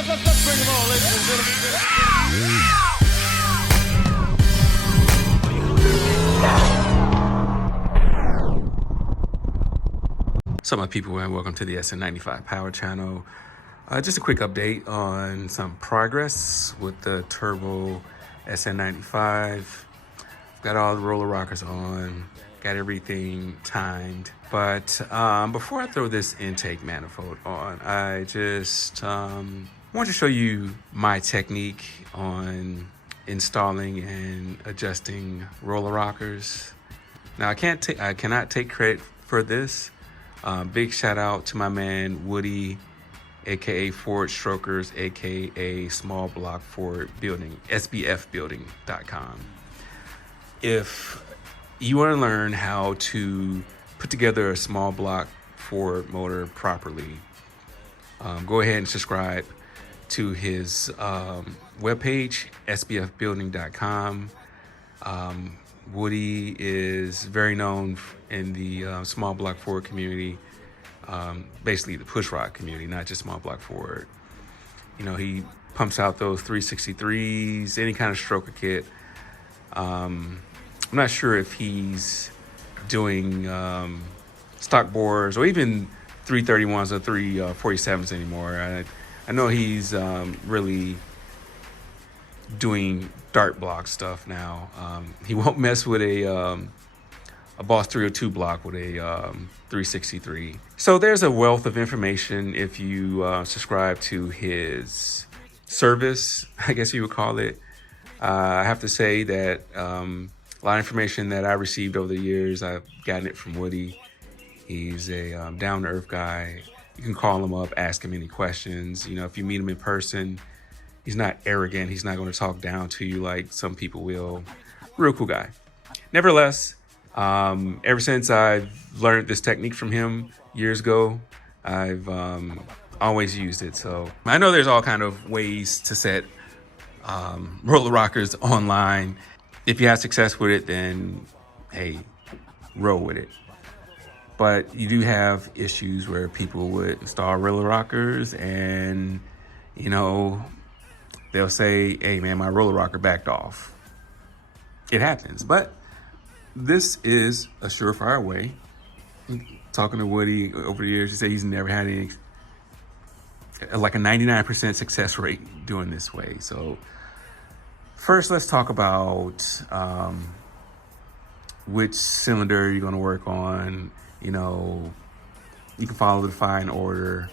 Let's bring them on, ladies and gentlemen. So my people, and welcome to the SN95 Power Channel. Just a quick update on some progress with the turbo SN95. Got all the roller rockers on, got everything timed. But before I throw this intake manifold on, I just want to show you my technique on installing and adjusting roller rockers. Now I cannot take credit for this. Big shout out to my man Woody, aka Ford Strokers, aka Small Block Ford Building, sbfbuilding.com. If you want to learn how to put together a small block Ford motor properly, go ahead and subscribe to his webpage, sbfbuilding.com. Woody is very known in the small block Ford community, basically the push rod community, not just small block Ford. You know, he pumps out those 363s, any kind of stroker kit. I'm not sure if he's doing stock bores or even 331s or 347s anymore. I know he's really doing dart block stuff now. He won't mess with a Boss 302 block with a 363. So there's a wealth of information if you subscribe to his service, I guess you would call it. I have to say that a lot of information that I received over the years, I've gotten it from Woody. He's a down-to-earth guy. You can call him up, ask him any questions. You know, if you meet him in person, he's not arrogant. He's not going to talk down to you like some people will. Real cool guy. Nevertheless, ever since I've learned this technique from him years ago, I've always used it. So I know there's all kind of ways to set roller rockers online. If you have success with it, then hey, roll with it. But you do have issues where people would install roller rockers and, you know, they'll say, hey man, my roller rocker backed off. It happens, but this is a surefire way. Talking to Woody over the years, he said he's never had any, like a 99% success rate doing this way. So first, let's talk about which cylinder you're going to work on. You know, you can follow the defined order.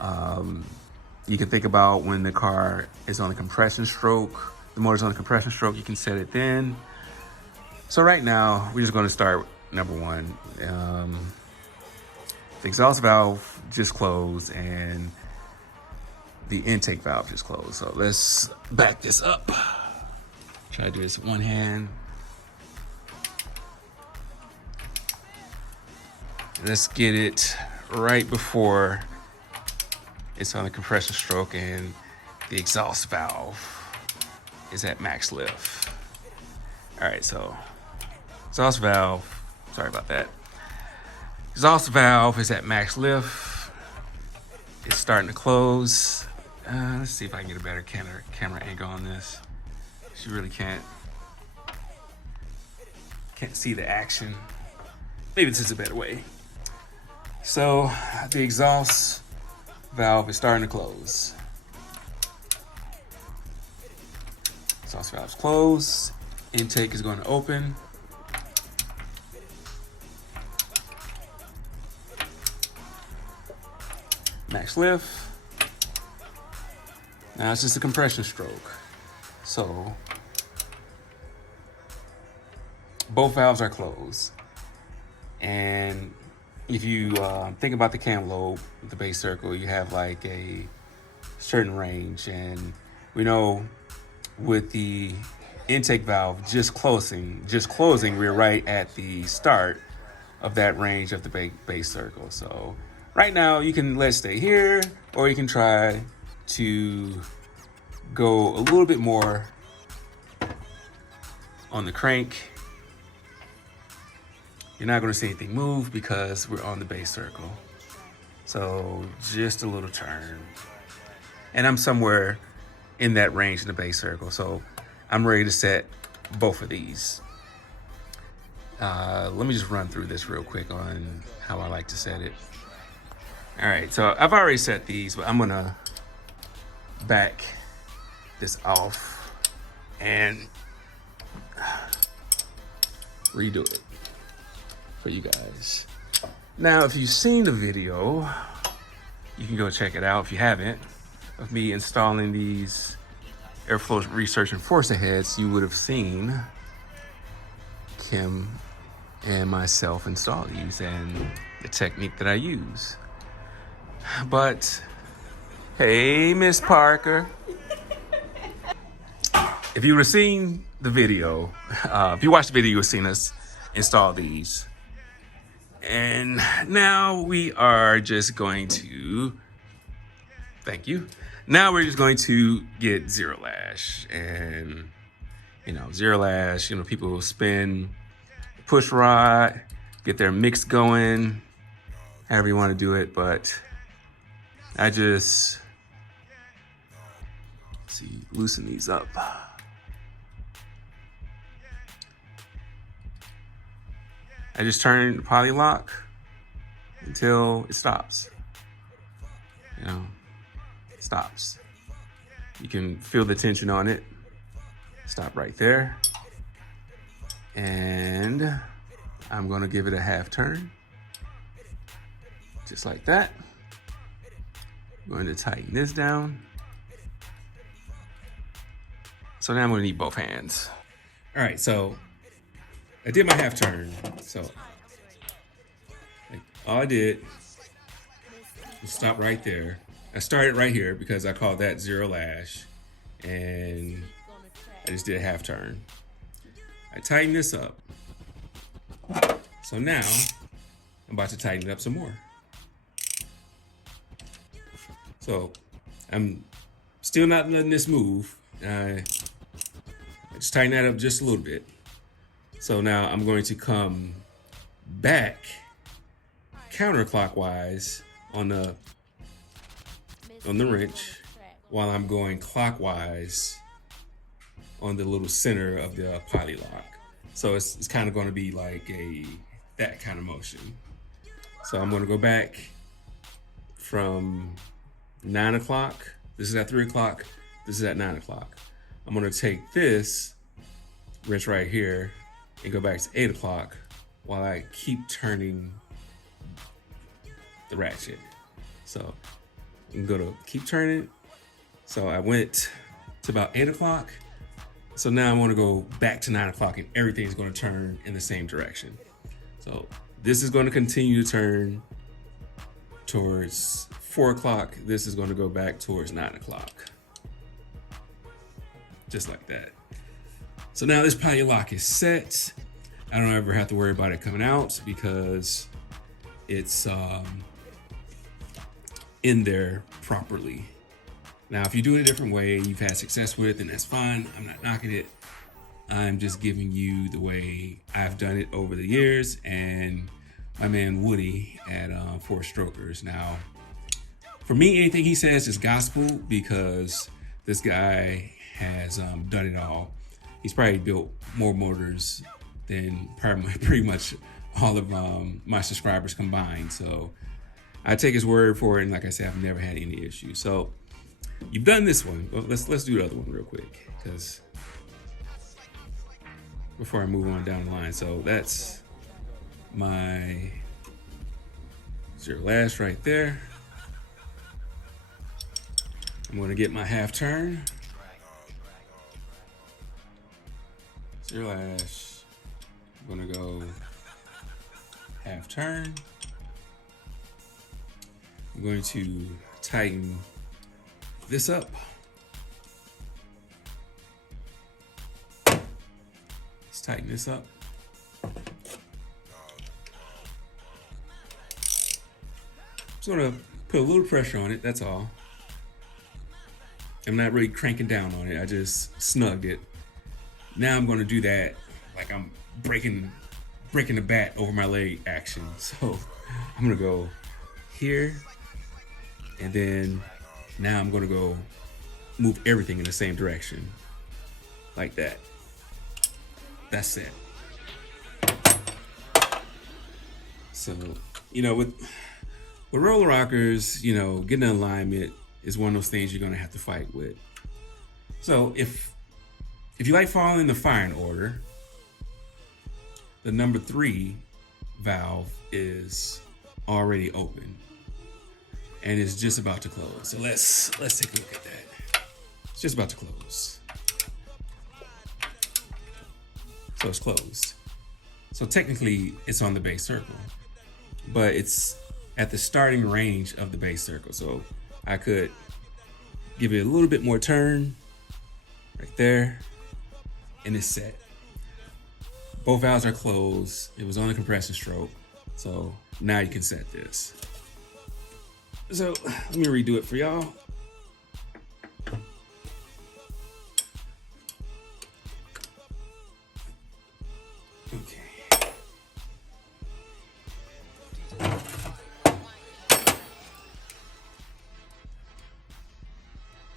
You can think about when the car is on a compression stroke. The motor's on a compression stroke, you can set it then. So right now, we're just going to start with number one. The exhaust valve just closed and the intake valve just closed. So let's back this up. Try to do this with one hand. Let's get it right before it's on a compression stroke and the exhaust valve is at max lift. All right, so exhaust valve, sorry about that. Exhaust valve is at max lift. It's starting to close. Let's see if I can get a better camera angle on this. You really can't see the action. Maybe this is a better way. So the exhaust valve is starting to close. Exhaust valve is closed. Intake is going to open. Max lift. Now it's just a compression stroke. So both valves are closed. And if you think about the cam lobe, the base circle, you have like a certain range. And we know with the intake valve just closing, we're right at the start of that range of the base circle. So right now you can let it stay here, or you can try to go a little bit more on the crank. You're not going to see anything move because we're on the base circle. So just a little turn. And I'm somewhere in that range in the base circle. So I'm ready to set both of these. Let me just run through this real quick on how I like to set it. All right, so I've already set these, but I'm gonna back this off and redo it for you guys. Now, if you've seen the video, you can go check it out if you haven't, of me installing these Airflow Research Enforcer heads. You would have seen Kim and myself install these and the technique that I use. But, hey, Miss Parker. If you would have seen the video, if you watched the video, you would have seen us install these. And now we are just going to, thank you. Now we're just going to get zero lash. And, you know, zero lash, you know, people will spin push rod, get their mix going, however you want to do it. But I just, loosen these up. I just turn the poly lock until it stops. You know, it stops. You can feel the tension on it. Stop right there. And I'm gonna give it a half turn. Just like that. I'm going to tighten this down. So now I'm gonna need both hands. All right, so I did my half turn. So all I did was stop right there. I started right here because I called that zero lash, and I just did a half turn. I tightened this up. So now I'm about to tighten it up some more. So I'm still not letting this move. I just tighten that up just a little bit. So now I'm going to come back counterclockwise on the wrench while I'm going clockwise on the little center of the poly lock. So it's kind of going to be like that kind of motion. So I'm going to go back from 9 o'clock. This is at 3 o'clock. This is at 9 o'clock. I'm going to take this wrench right here and go back to 8 o'clock while I keep turning the ratchet. So I'm gonna keep turning. So I went to about 8 o'clock. So now I want to go back to 9 o'clock and everything's going to turn in the same direction. So this is going to continue to turn towards 4 o'clock. This is going to go back towards 9 o'clock. Just like that. So now this poly lock is set. I don't ever have to worry about it coming out because it's in there properly. Now, if you do it a different way, you've had success with it, then that's fine. I'm not knocking it. I'm just giving you the way I've done it over the years, and my man Woody at Four Strokers. Now, for me, anything he says is gospel because this guy has done it all. He's probably built more motors than pretty much all of my subscribers combined. So I take his word for it, and like I said, I've never had any issues. So you've done this one. Well, let's do the other one real quick, because before I move on down the line. So that's my zero lash right there. I'm going to get my half turn. Zero lash. I'm going to go half turn. I'm going to tighten this up. Let's tighten this up. Just gonna put a little pressure on it, that's all. I'm not really cranking down on it, I just snugged it. Now I'm gonna do that like I'm breaking the bat over my leg action. So I'm gonna go here and then Now I'm gonna go move everything in the same direction, like that. That's it. So, with roller rockers, getting in alignment is one of those things you're gonna have to fight with. So if you like following the firing order, the number 3 valve is already open and it's just about to close. So let's take a look at that. It's just about to close. So it's closed. So technically it's on the base circle, but it's at the starting range of the base circle. So I could give it a little bit more turn right there, and it's set. Both valves are closed. It was on a compression stroke. So now you can set this. So let me redo it for y'all. Okay.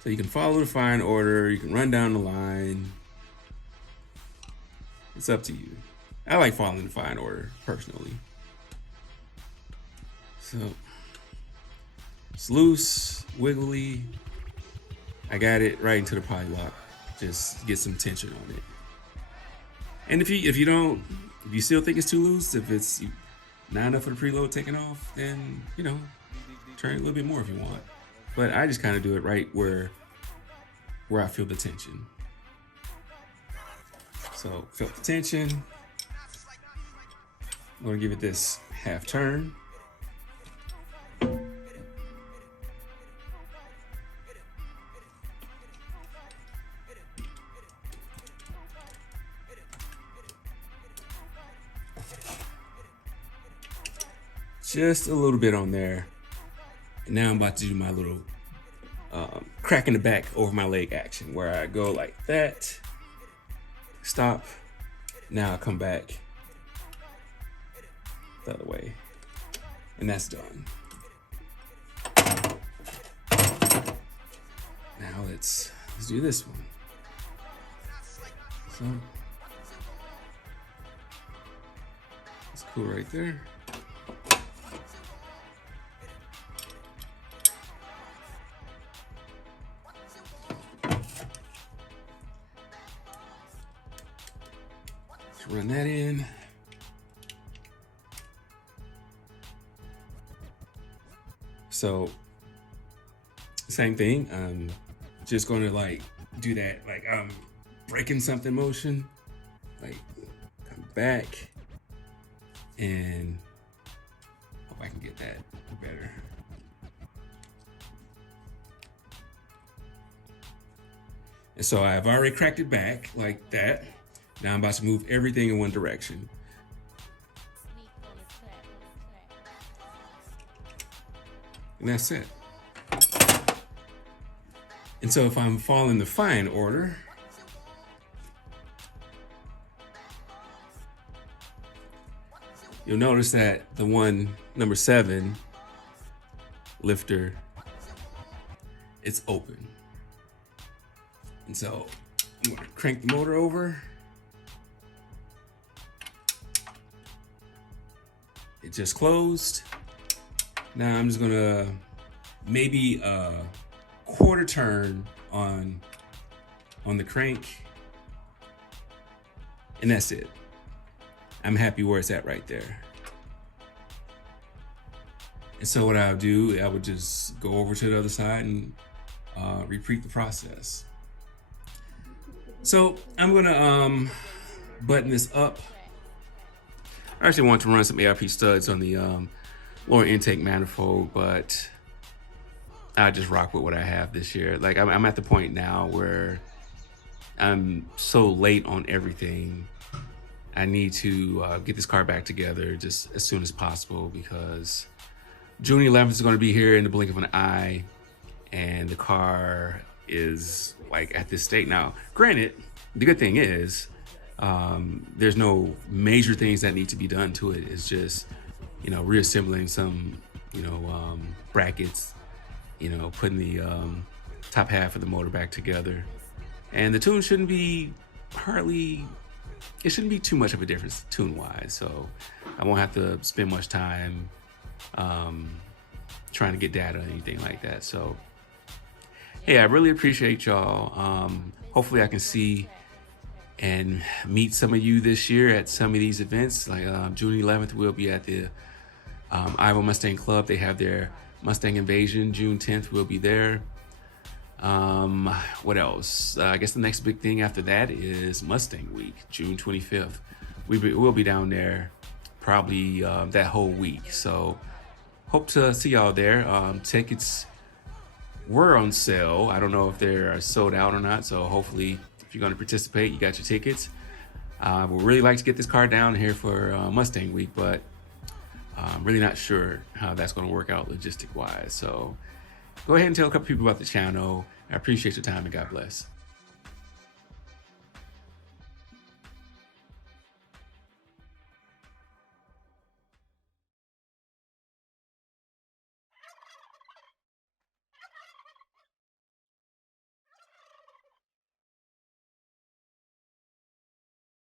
So you can follow the firing order. You can run down the line. It's up to you. I like following the firing order personally. So it's loose, wiggly. I got it right into the poly lock. Just get some tension on it. And if you still think it's too loose, if it's not enough for the preload taking off, then turn it a little bit more if you want. But I just kind of do it right where I feel the tension. So felt the tension. I'm gonna give it this half turn. Just a little bit on there. And now I'm about to do my little crack in the back over my leg action, where I go like that, stop, now I come back the other way, and that's done. Now let's do this one. So that's cool right there. Run that in. So same thing. I'm just going to do that I'm breaking something motion. Come back and hope I can get that better. And so I've already cracked it back like that. Now I'm about to move everything in one direction. And that's it. And so if I'm following the firing order, you'll notice that the number 7 lifter, it's open. And so I'm gonna crank the motor over. It just closed. Now I'm just gonna maybe a quarter turn on the crank, and that's it. I'm happy where it's at right there. And so what I'll do, I would just go over to the other side and repeat the process. So I'm gonna button this up. I actually want to run some ARP studs on the lower intake manifold, but I just rock with what I have this year. I'm at the point now where I'm so late on everything. I need to get this car back together just as soon as possible, because June 11th is going to be here in the blink of an eye, and the car is at this state now. Granted, the good thing is there's no major things that need to be done to it. It's just reassembling some brackets, putting the top half of the motor back together. And the tune shouldn't be it shouldn't be too much of a difference tune-wise. So I won't have to spend much time trying to get data or anything like that. So hey, I really appreciate y'all. Hopefully I can see and meet some of you this year at some of these events. Like June 11th, we'll be at the Iowa Mustang Club. They have their Mustang Invasion. June 10th, we'll be there. What else? I guess the next big thing after that is Mustang Week, June 25th. We'll be down there probably that whole week. So hope to see y'all there. Tickets were on sale. I don't know if they're sold out or not. So hopefully, if you're going to participate, you got your tickets. Would really like to get this car down here for Mustang Week, but I'm really not sure how that's going to work out logistic wise. So go ahead and tell a couple people about the channel. I appreciate your time and God bless.